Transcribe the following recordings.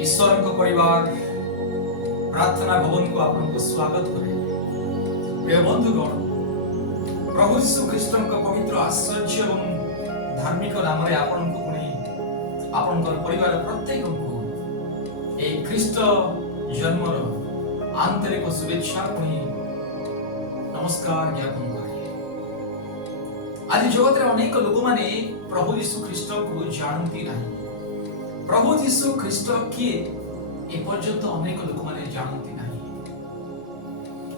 ईश्वर परिवार प्रार्थना भवन को आपको स्वागत करे। प्रिय बंधुगण, प्रभु यीशु ख्रीष्ट पवित्र आश्चर्य और धार्मिक नाम आपन परिवार प्रत्येक को एक ख्रीष्ट जन्मर आंतरिक शुभेच्छा नमस्कार ज्ञापन करे। आज जगत रे अनेक लोक माने प्रभु यीशु ख्रीष्ट को जानती नहीं। प्रभु यीशु ख्रीष्ट किए एपर्यंत अनेक लोक माने जानती नहीं।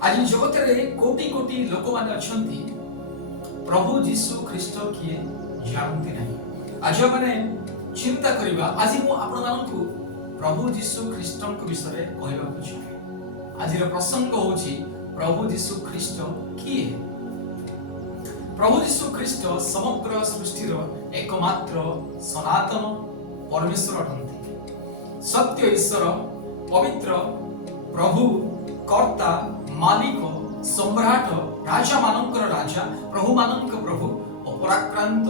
आज जगत रे कोटि कोटि लोक माने अछंती, प्रभु यीशु ख्रीष्ट किए जानती नहीं। आज माने चिंता करिबा। आज मु आपण मानकु प्रभु यीशु ख्रीष्ट विषय कहबा चाहे। आज प्रसंग होची प्रभु यीशु ख्रीष्ट किए। प्रभु यीशु ख्रीष्ट समग्र सृष्टिर एकमात्र सनातन परमेश्वर अटंती। सत्य ईश्वर, पवित्र प्रभु, कर्ता, मालिक, सम्राट, राजा मानकर राजा, प्रभु मानक प्रभु और पराक्रांत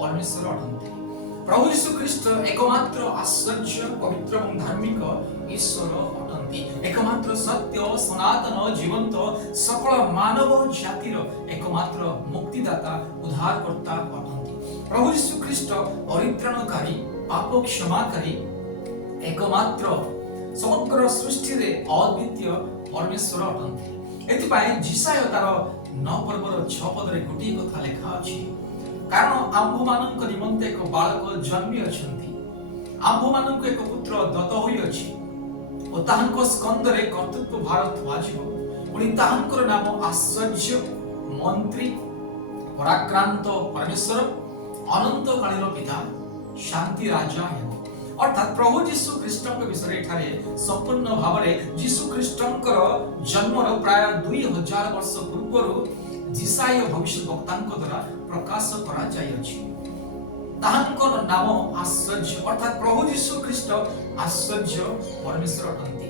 परमेश्वर अटंती। प्रभु यीशु ख्रीष्ट एकमात्र आश्चर्य, पवित्र और धार्मिक ईश्वर अटंती। एकमात्र सत्य, सनातन, जीवंत सकल मानव जातिर एकमात्र मुक्तिदाता, उद्धारकर्ता अटंती। प्रभु यीशु ख्रीष्ट परित्राणकारी, पाप क्षमाकारी, एकमात्र समग्र सृष्टि रे अद्वितीय परमेश्वर अटंती। एथिपाई जिसाय तार 9 पर्वर 6 पदरे गोटी कथा लेखा अछि। कारण आम्भ मानक निमंते एक बालक जन्मी अछंती, आम्भ मानक एक पुत्र दत्त होई अछि ओ ताहांको स्कंदरे कर्तृत्व भार थवाजिबो। पुनी ताहांकर नाम आश्चर्य, मंत्री, पराक्रांत परमेश्वर, अनंत कालीन पिता, शांति राजा है। अर्थात प्रभु यीशु ख्रीष्ट विषय एठारे संपूर्ण भाव में यीशु ख्रीष्ट जन्मर प्राय 2000 वर्ष पूर्व जिसाय भविष्यवक्ता द्वारा प्रकाश करा जायछि। ताहांकर नाम आश्चर्य, अर्थात प्रभु यीशु ख्रीष्ट आश्चर्य परमेश्वर अटंती।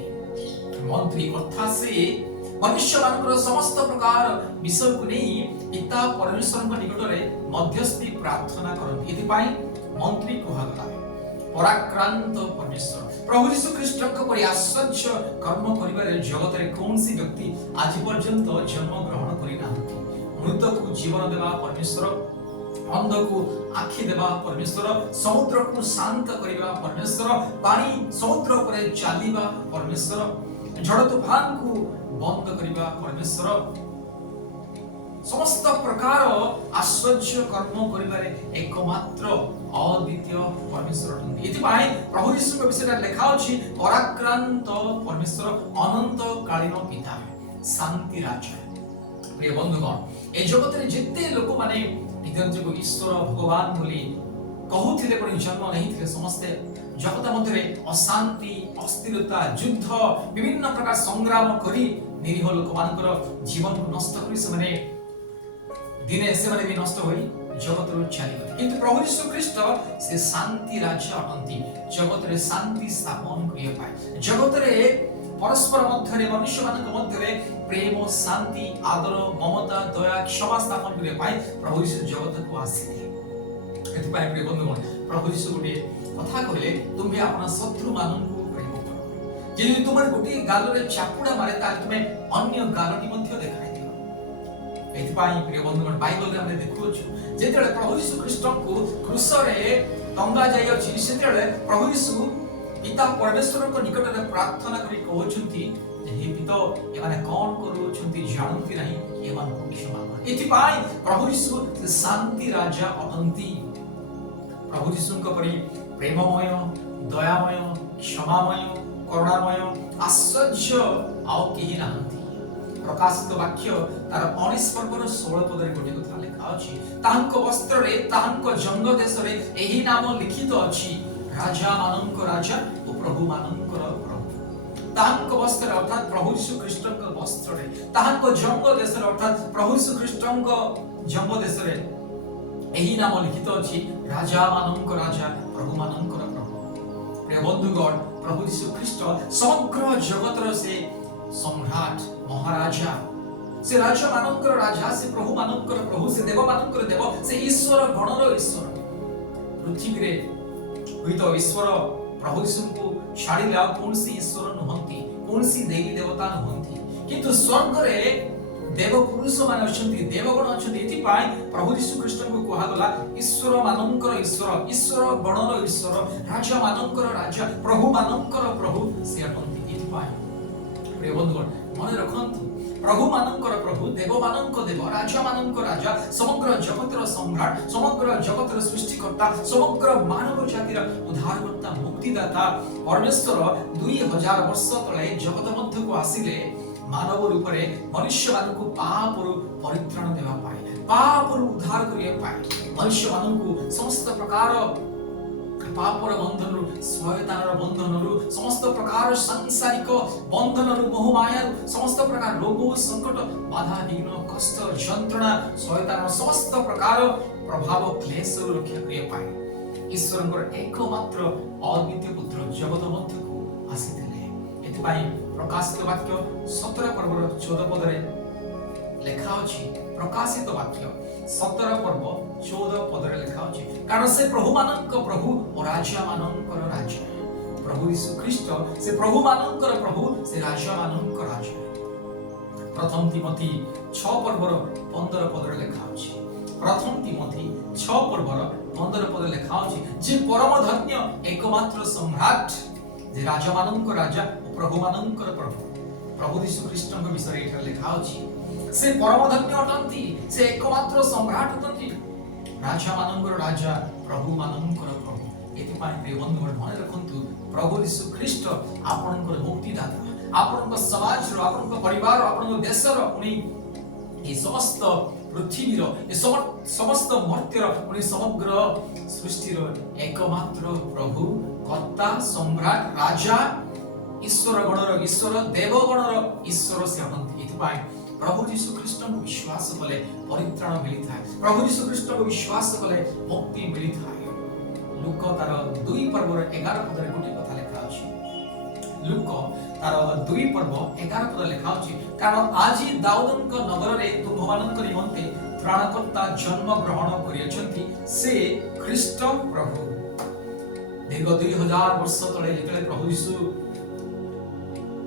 मंत्री अर्थात से मनुष्य मानकर समस्त प्रकार विषय को नहीं पिता परमेश्वर निकट में मध्यस्थी प्रार्थना करती। एथिपाई मंत्री कहता पराक्रांत परमेश्वर। प्रभु यीशु ख्रीष्ट परि आश्चर्य कर्म करिबारे जगत रे कोनसी व्यक्ति आज पर्यंत जन्म ग्रहण करि नाहंती। मृत को जीवन देवा परमेश्वर, अंध को आखि देवा परमेश्वर, समुद्र को शांत करिबा परमेश्वर, पानी समुद्र पर चालिबा परमेश्वर, झड़ तूफान को बंद करिबा परमेश्वर, समस्त प्रकार आश्चर्य कर्म करिबारे एकमात्र अद्वितीय परमेश्वर अटंती। एथिपाई प्रभु यीशु विषय लेखा अछि पराक्रांत परमेश्वर, अनंत कालीन पिता, शांति राजा। प्रिय बंधुगण, ए जगत रे जेते लोक माने निजंज को ईश्वर भगवान बोली कहूथिले पण जन्म नहीं थे, समस्त जगत मध्य अशांति, अस्थिरता, युद्ध, विभिन्न प्रकार संग्राम करी निरीह लोक मानकर जीवन को नष्ट करी से दिने से भी नष्ट होई जगत रो चली गले। किंतु प्रभु यीशु ख्रीष्ट से शांति राज्य अटंती। जगत रे शांति स्थापन करिया पाए, जगत रे परस्पर मध्य रे मनुष्य मानक मध्य रे प्रेम, शांति, आदर, ममता, दया, क्षमा स्थापन करिया पाए प्रभु यीशु जगत को आसीले। एथिपाई प्रिय बंधुगण, प्रभु यीशु गोटे कथा कहले तुमे आपन शत्रु माननकु प्रेम करो। जे तुमर गोटे गाल रे चापुडा मारे ताले तुमे अन्य गालटी मध्य देखाय। एथिपाई प्रिय बंधुगण, बाइबल रे हम देखुछु जेतेले प्रभु यीशु ख्रीष्ट को क्रूस रे टंगा जाय अछि, सेतेले प्रभु यीशु पिता परमेश्वर को निकट रे प्रार्थना करी कहउछंती जे हे पिता ए माने कोन करूछंती जानती नहीं, ए मान को क्षमा कर। एथिपाई प्रभु यीशु शांति राजा अटंती। प्रभु यीशु को परि प्रेममय, दयामय, क्षमामय, करुणामय, आश्चर्य आउ केही नाहंती। प्रकाशित वाक्य तार 19 पर्वर 16 पदरे गोटे कथा लेखा अछि। ताहांको वस्त्र रे, ताहांको जंग देश रे एही नाम लिखित अछि, राजा मानक राजा ओ प्रभु मानक प्रभु। ताहांको वस्त्र अर्थात प्रभु यीशु ख्रीष्ट वस्त्र रे, ताहांको जंग देश रे अर्थात प्रभु यीशु ख्रीष्ट जंग देश रे एही नाम लिखित अछि, राजा मानक राजा, प्रभु मानक प्रभु। प्रिय बंधुगण, प्रभु यीशु ख्रीष्ट समग्र जगत रे से सम्राट, महाराजा, से राजा मानकर राजा, से प्रभु मानकर प्रभु, से देव मानकर देव, से ईश्वर गणर ईश्वर। पृथ्वी रे हुई तो ईश्वर प्रभु यीशु को छाड़िले आ कोनसी ईश्वर नुहंती, कोनसी देवी देवता नुहंती, किंतु स्वर्ग रे देव पुरुष मान अछंती, देवगण अछंती। एति पाई प्रभु यीशु ख्रीष्ट को कहा गला ईश्वर मानंकर ईश्वर, ईश्वर गणर ईश्वर, राजा मानंकर राजा, प्रभु मानंकर प्रभु से अटंती। एति पाई प्रिय बंधुगण मन रखंतु, प्रभु मानंकर प्रभु, देव मानंक देव, राजा मानंक राजा, समग्र जगतर सम्राट, समग्र जगतर सृष्टिकर्ता, समग्र मानव जातिर उद्धारकर्ता, मुक्तिदाता परमेश्वर 2000 वर्ष तले जगत मध्य को आसिले मानव रूप रे मनुष्य मानकु पापरु परित्राण देवा पाए, पापरु उद्धार करिया पाए, मनुष्य मानकु समस्त प्रकार पापर बंधनरु, स्वयतार बंधनरु, समस्त प्रकार सांसारिक बंधनरु, मोहमायारु, समस्त प्रकार रोग संकट बाधा विघ्न कष्ट यंत्रणा स्वयतार समस्त प्रकार प्रभाव क्लेश रक्षा करिया पाए ईश्वरଙ୍କର एकमात्र अद्वितीय पुत्र जगत मध्यକୁ ଆସିଥିଲେ। एथिपाई प्रकाशित वाक्य 17 पर्वर 14 पदरे लेखा अछि, प्रकाशित वाक्य 17 पर्व 14 पदरे लेखा अछि, कारण से प्रभु मानक प्रभु और राजा मानकर राजा, प्रभु यीशु ख्रीष्ट से प्रभु मानकर प्रभु, से राजा मानकर राजा। प्रथम तिमोथी 6 पर्वर 15 पदरे लेखा अछि, प्रथम तिमोथी 6 पर्वर 15 पदरे लेखा अछि, जे परम धन्य एकमात्र सम्राट, जे राजा मानकर राजा और प्रभु मानकर प्रभु, प्रभु यीशु ख्रीष्टଙ୍କ विषय एठा लेखा अछि, से परम धन्य अटंती, से एकमात्र सम्राट अटंती, राजा मानकर राजा, प्रभु मानकर प्रभु। एति पाई प्रिय बंधुगण मन रखंतु, प्रभु यीशु ख्रीष्ट आपनकर मुक्तिदाता, आपनकर समाज रो, आपनकर परिवार, आपनकर देश रो, उनी ए समस्त पृथ्वी रो, ए समस्त मर्त्य रो, उनी समग्र सृष्टि रो एकमात्र प्रभु, कर्ता, सम्राट, राजा, ईश्वर गणर ईश्वर, देवगणर ईश्वर से अनंत। एथिपाई प्रभु यीशु ख्रीष्ट को विश्वास कले परित्राण मिली थाए, प्रभु यीशु ख्रीष्ट को विश्वास कले मुक्ति मिली थाए। लूक तार 2 पर्वर 11 पदरे गोटे कथा लेखा अछि, लूक तार 2 पर्व 11 पद लेखा अछि, कारण आजि दाऊदଙ୍କ नगରରେ तुमମାନଙ୍କ निमंते त्राणकर्ता जन्म ग्रहण करियछंती, से ख्रीष्ट प्रभु। दीर्घ 2000 वर्ष तले जेतले प्रभु यीशु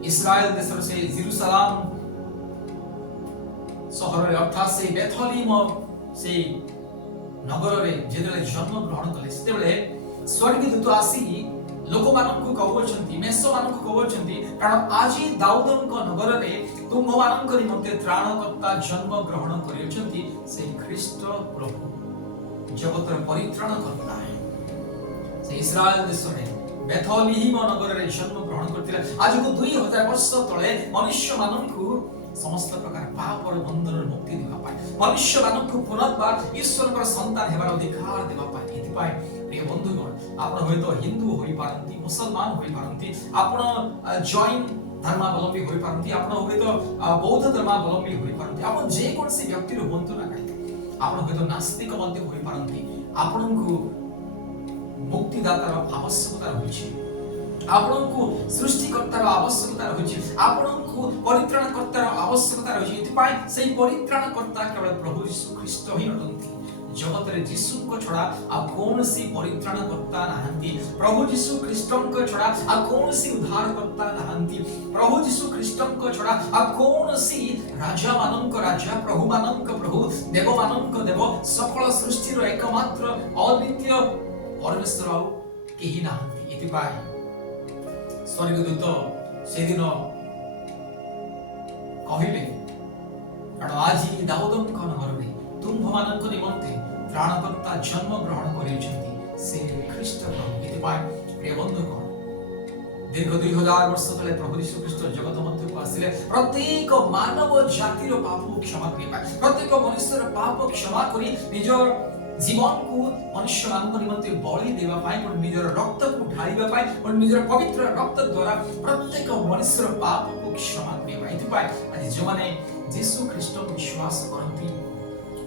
इस्राएल देशर से जेरूशलेम सहर अर्थात से बेथलीम से नगर रे जेतले जन्म ग्रहण कले, सेतेबेले स्वर्गदूत आसी लोक माननकु कहउछंती, मेष माननकु कहउछंती, कारण आजि दाऊदଙ୍କ नगर रे तुम माननक निमंते त्राणकर्ता जन्म ग्रहण करियछंती, से ख्रीष्ट प्रभु जगतर परित्राण करता है। से इस्राएल देश रे बेथलीम नगर रे जन्म ग्रहण करथिला। आज को 2000 वर्ष तले मनुष्य माननकु समस्त प्रकार पाप और बंधन मुक्ति देवा पाए, मनुष्य माननकु पुनर्बार ईश्वर संतान हेबार अधिकार देवा पाए। एथिपाई प्रिय बंधुगण आपण होय तो हिंदू होई पारंती, मुसलमान होई पारंती, आपण जैन धर्मावलंबी होई पारंती, आपण होय तो बौद्ध धर्मावलंबी होई पारंती, आपण जे कोनसी व्यक्ति रो होंतु ना काहे, आपण होय तो नास्तिक मध्य होई पारंती। आपणकु मुक्तिदातार आवश्यकता रहिछि, आपणकु सृष्टिकर्तार आवश्यकता रहिछि, आपणकु परित्राणकर्तार आवश्यकता रहिछि। एथिपाई सेही परित्राणकर्ता केवल प्रभु यीशु ख्रीष्ट ही अटंती। जगत रे यीशु को छडा आ कोनसी परित्राणकर्ता नाहंती, प्रभु यीशु ख्रीष्ट को छडा आ कोनसी उद्धारकर्ता नाहंती, प्रभु यीशु ख्रीष्ट को छडा आ कोनसी राजा माननक राजा, प्रभु माननक प्रभु, देव माननक देव, सकल सृष्टि रो एकमात्र अद्वितीय परमेश्वर आउ केही नाहंती। एथिपाई स्वर्गदूत से दिन कहिले, कारण आज दाऊदଙ୍କ नगରରେ तुमମାନଙ୍କ निमंते त्राणकर्ता जन्म ग्रहण करियछंती, से ख्रीष्ट प्रभु। एथिपाई प्रिय बंधुगण दीर्घ 2000 वर्ष तले प्रभु यीशु ख्रीष्ट जगत मध्यକୁ आसिले प्रत्येक मानव जातिर पाप क्षमा करिबा, प्रत्येक मनुष्यर पाप क्षमा करी निजर जीवन को मनुष्य मानव निमंते बलि देवा पाई और निजर रक्त को ढालिबा पाई और निजर पवित्र रक्त द्वारा प्रत्येक मनुष्यर पाप को क्षमा करिबा। एथिपाई आज जो माने यीशु ख्रीष्ट को विश्वास करंती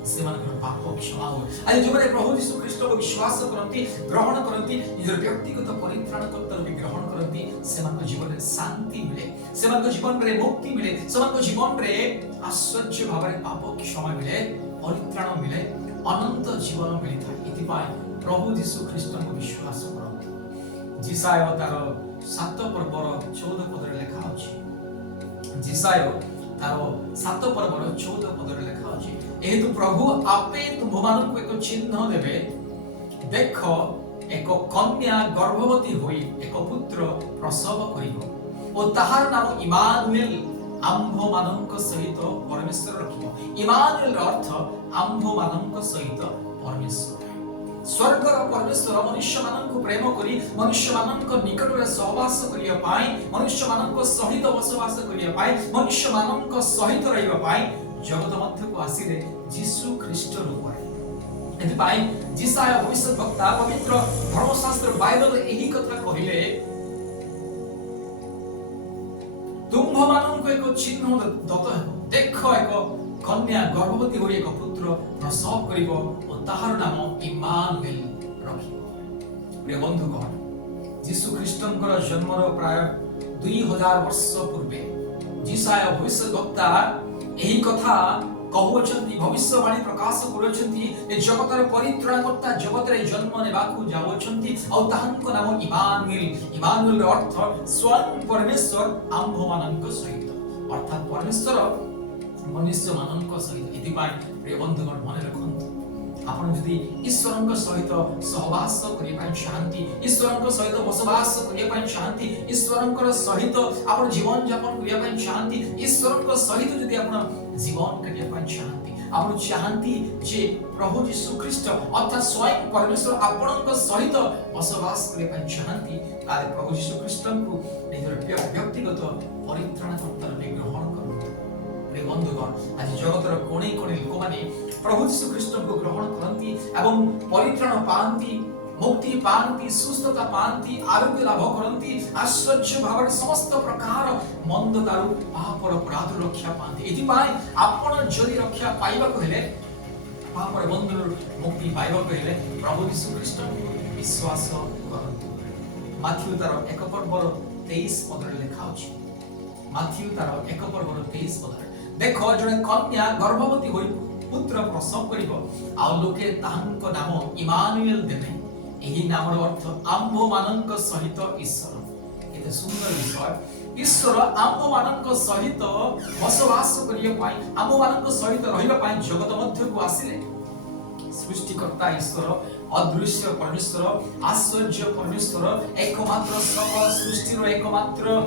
से मानकर पाप क्षमा हो। आज जो माने प्रभु यीशु ख्रीष्ट को विश्वास करंती, ग्रहण करंती, निजर व्यक्तिगत परित्राणकर्ता रूपे ग्रहण करंती, से मानकर जीवन में शांति मिले, से मानकर जीवन में मुक्ति मिले, से मानकर जीवन में आश्चर्य भाବରେ पाप क्षमा मिले, परित्राण मिले, अनंत जीवन मिली था। एथिपाई प्रभु यीशु ख्रीष्ट को विश्वास करंती। जिसाय तार 7 पर्वर 14 पद लेखा अछि। जिसाय तार 7 पर्वर 14 पद लेखा अछि, एहेतु प्रभु आपे तुम्हानंकु एक चिन्ह देबे, देख एक कन्या गर्भवती होई एक पुत्र प्रसव करिब ओ ताहार नाम इमानुएल, आम्भ मानक सहित परमेश्वर रखिब। इमानुएल अर्थ आम्भ मानक सहित परमेश्वर। स्वर्गर परमेश्वर मनुष्य मानक प्रेम करी मनुष्य मानक निकट में सहवास करिया पाई, मनुष्य मानक सहित बसवास करिया पाई, मनुष्य मानक सहित रहिबा पाई जगत मध्य को आसीले यीशु ख्रीष्ट रूप है। एथिपाई जिसाय भविष्यवक्ता पवित्र धर्मशास्त्र बाइबल एही कथा कहिले, तुम्भ मानक एक चिन्ह दत्त हेब, देख एक कन्या गर्भवती होई एक पुत्र प्रसव करिब ओ ताहार नाम इमानुएल रखिब। प्रिय बंधुगण, यीशु ख्रीष्टंकर जन्मर प्राय 2000 वर्ष पूर्वे जिसाय भविष्यवक्ता एही कथा कहउछंती, भविष्यवाणी प्रकाश करूछंती, ए जगतर परित्राणकर्ता जगत रे जन्म नेबाकू जाउछंती औ ताहांक नाम इमानुएल। इमानुएल अर्थ स्वयं परमेश्वर आम्भ मानक सहित, अर्थात परमेश्वर मनुष्य मानक सहित। एथिपाई प्रिय बंधुगण मन रखंतु, आपण जदि ईश्वरक सहित सहवास करिया पाई चाहंती, ईश्वरक सहित बसवास करिया पाई चाहंती, ईश्वरक सहित आपण जीवन यापन करिया पाई चाहंती, ईश्वरक सहित जदि आपण जीवन करिया पाई चाहंती, आपण चाहंती जे प्रभु यीशु ख्रीष्ट अर्थात स्वयं परमेश्वर आपणक सहित बसवास करिया पाई चाहंती, ताले प्रभु यीशु ख्रीष्टंकु निजर व्यक्तिगत परित्राणकर्ता रूपे ग्रहण करंतु। प्रिय बंधुगण, आज जगतर कोणे कोणे लोक माने प्रभु यीशु ख्रीष्ट को ग्रहण करती एवं परित्राण पाती, मुक्ति पाती, सुस्थता पाती, आरोग्य लाभ करती, आश्चर्य भाव समस्त प्रकार मंदतारु पापर अपराध रक्षा पाती। एथिपाई आपण जदि रक्षा पाइबा को हेले, पापर बंधन मुक्ति पाइबा को हेले प्रभु यीशु ख्रीष्ट को विश्वास करंतु। माथ्यू तार 1 पर्वर 23 पद लेखा अछि। माथ्यू तार 1 पर्वर 23 पद, देख जने कन्या गर्भवती होई पुत्र प्रसव करिब आ लोके ताहांक नाम इमानुएल देबे। एही नामर अर्थ आम्भ मानक सहित ईश्वर। एते सुंदर विषय, ईश्वर आम्भ मानक सहित बसवास करिया पाई, आम्भ मानक सहित रहिबा पाई जगत मध्य को आसिले। सृष्टिकर्ता ईश्वर, अदृश्य परमेश्वर, आश्चर्य परमेश्वर, एकमात्र सकल सृष्टिर एकमात्र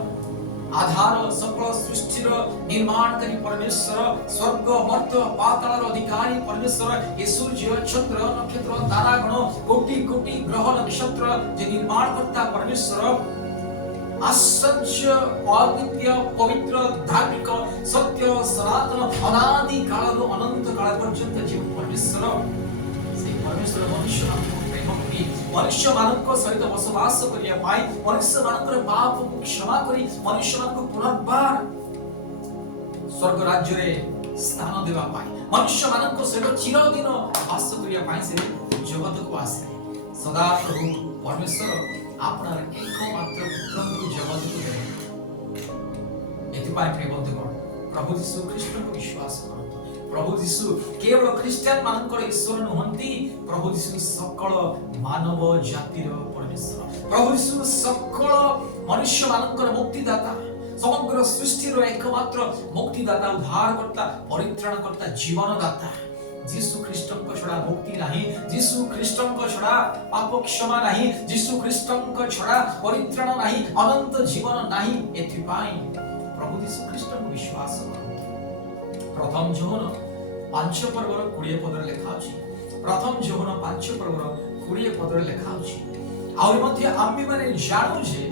आधार, सकल सृष्टिर निर्माणकारी परमेश्वर, स्वर्ग मर्त्य पातालर अधिकारी परमेश्वर, ये सूर्य चंद्र नक्षत्र तारागण कोटि कोटि ग्रह नक्षत्र जे निर्माणकर्ता परमेश्वर, आश्चर्य अद्वितीय पवित्र धार्मिक सत्य सनातन अनादि कालରୁ अनंत काल पर्यंत जे परमेश्वर, से परमेश्वर मनुष्य मनुष्य मानक सहित बसवास करिया पाई, मनुष्य मानकर पाप को क्षमा करी, मनुष्य मानक पुनर्बार स्वर्ग राज्य रे स्थान देवा पाई, मनुष्य मानक सहित चिरदिन वास करिया पाई से जगत को आसे। सदा प्रभु परमेश्वर आपनार एकमात्र पुत्र को जगत को दे। एथिपाई प्रिय बंधुगण, प्रभु यीशु ख्रीष्ट को विश्वास करंतु। प्रभु यीशु केवल ख्रिस्टियन मानकर ईश्वर नुहंती, प्रभु यीशु सकल मानव जातिर परमेश्वर, प्रभु यीशु सकल मनुष्य मानकर मुक्तिदाता, समग्र सृष्टिर एकमात्र मुक्तिदाता, उद्धारकर्ता, परित्राणकर्ता, जीवनदाता। यीशु ख्रीष्टंक छड़ा मुक्ति नहीं, यीशु ख्रीष्टंक छड़ा पाप क्षमा नहीं, यीशु ख्रीष्टंक छड़ा परित्राण नहीं, अनंत जीवन नहीं। एथिपाई प्रभु यीशु ख्रीष्ट को विश्वास करंतु। प्रथम जोहन 5 पर्वर 20 पद लेखा अछि। प्रथम जोहन 5 पर्वर 20 पद लेखा अछि। आउर मध्ये आम्बे माने जानु जे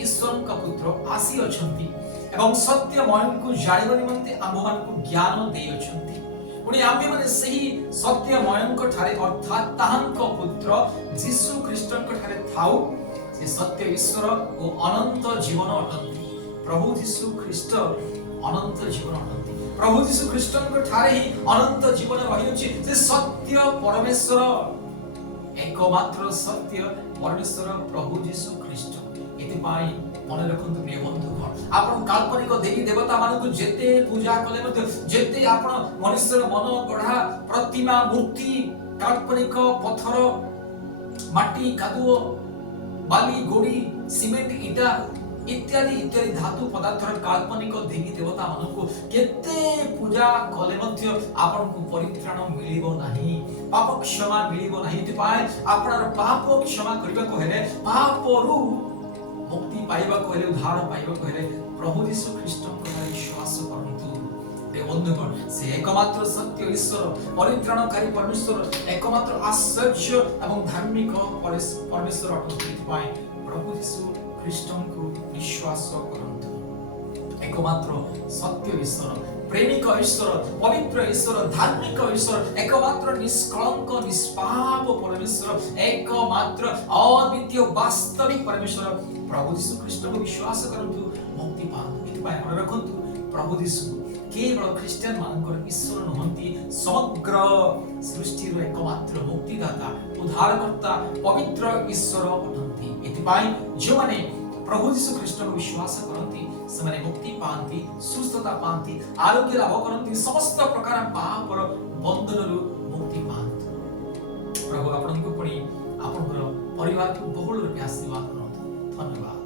ईश्वरक पुत्र आसी अछंती एवं सत्य मन को जानिबा निमंते आम्भमान को ज्ञान देइ अछंती। पुणी आम्बे माने सही सत्य मयंक ठारे अर्थात ताहांक पुत्र यीशु ख्रीष्टंक ठारे थाउ से सत्य ईश्वर ओ अनंत जीवन अटंती। प्रभु यीशु ख्रीष्ट अनंत जीवन अटंती। प्रभु यीशु ख्रीष्टंक ठारे ही अनंत जीवन रहिउछि। से सत्य परमेश्वर, एकमात्र सत्य परमेश्वर प्रभु यीशु ख्रीष्ट। एथिपाई मन रखंतु प्रिय बंधुगण, आपण काल्पनिक देवी देवता मानकु जेते पूजा कले मते, जेते आपण मनुष्यर मन गढ़ा प्रतिमा मूर्ति, काल्पनिक पत्थर माटी कादुओ बाली गोड़ी सीमेंट इटा इत्यादि इत्यादि धातु पदार्थ काल्पनिक देवी देवता मानक केते पूजा कले मध्य आपनकु परित्राण मिलिबो नाही, पाप क्षमा मिलिबो नाही। तिपाय आपनार पाप क्षमा करबा को हेले, पापरु मुक्ति पाइबा को हेले, उद्धार पाइबा को हेले प्रभु यीशु ख्रीष्ट को विश्वास करंतु। हे बंधुगण, से एकमात्र सत्य ईश्वर, परित्राणकारी परमेश्वर, एकमात्र आश्चर्य एवं धार्मिक परमेश्वर अटंती। तिपाय प्रभु यीशु ख्रीष्ट को विश्वास करंतु। एकमात्र सत्य ईश्वर, प्रेमिक ईश्वर, पवित्र ईश्वर, धार्मिक ईश्वर, एकमात्र निष्कलंक निष्पाप परमेश्वर, एकमात्र अद्वितीय वास्तविक परमेश्वर प्रभु यीशु ख्रीष्ट को विश्वास करंतु, मुक्ति पांतु। इतिपाय मन रखंतु, प्रभु यीशु केवल ख्रिस्टियन मानकर ईश्वर नहंती, समग्र सृष्टि रो एकमात्र मुक्तिदाता, उद्धारकर्ता, पवित्र ईश्वर अटंती। इतिपाय जो माने प्रभु यीशु ख्रीष्ट को विश्वास करंती से मुक्ति पांती, सुस्थता पांती, आरोग्य लाभ करंती, समस्त प्रकार पापर बंधन मुक्ति पांती। प्रभु आपनको पनि आपनकर परिवार को बहुल रूपे आशीर्वाद करंतु। धन्यवाद।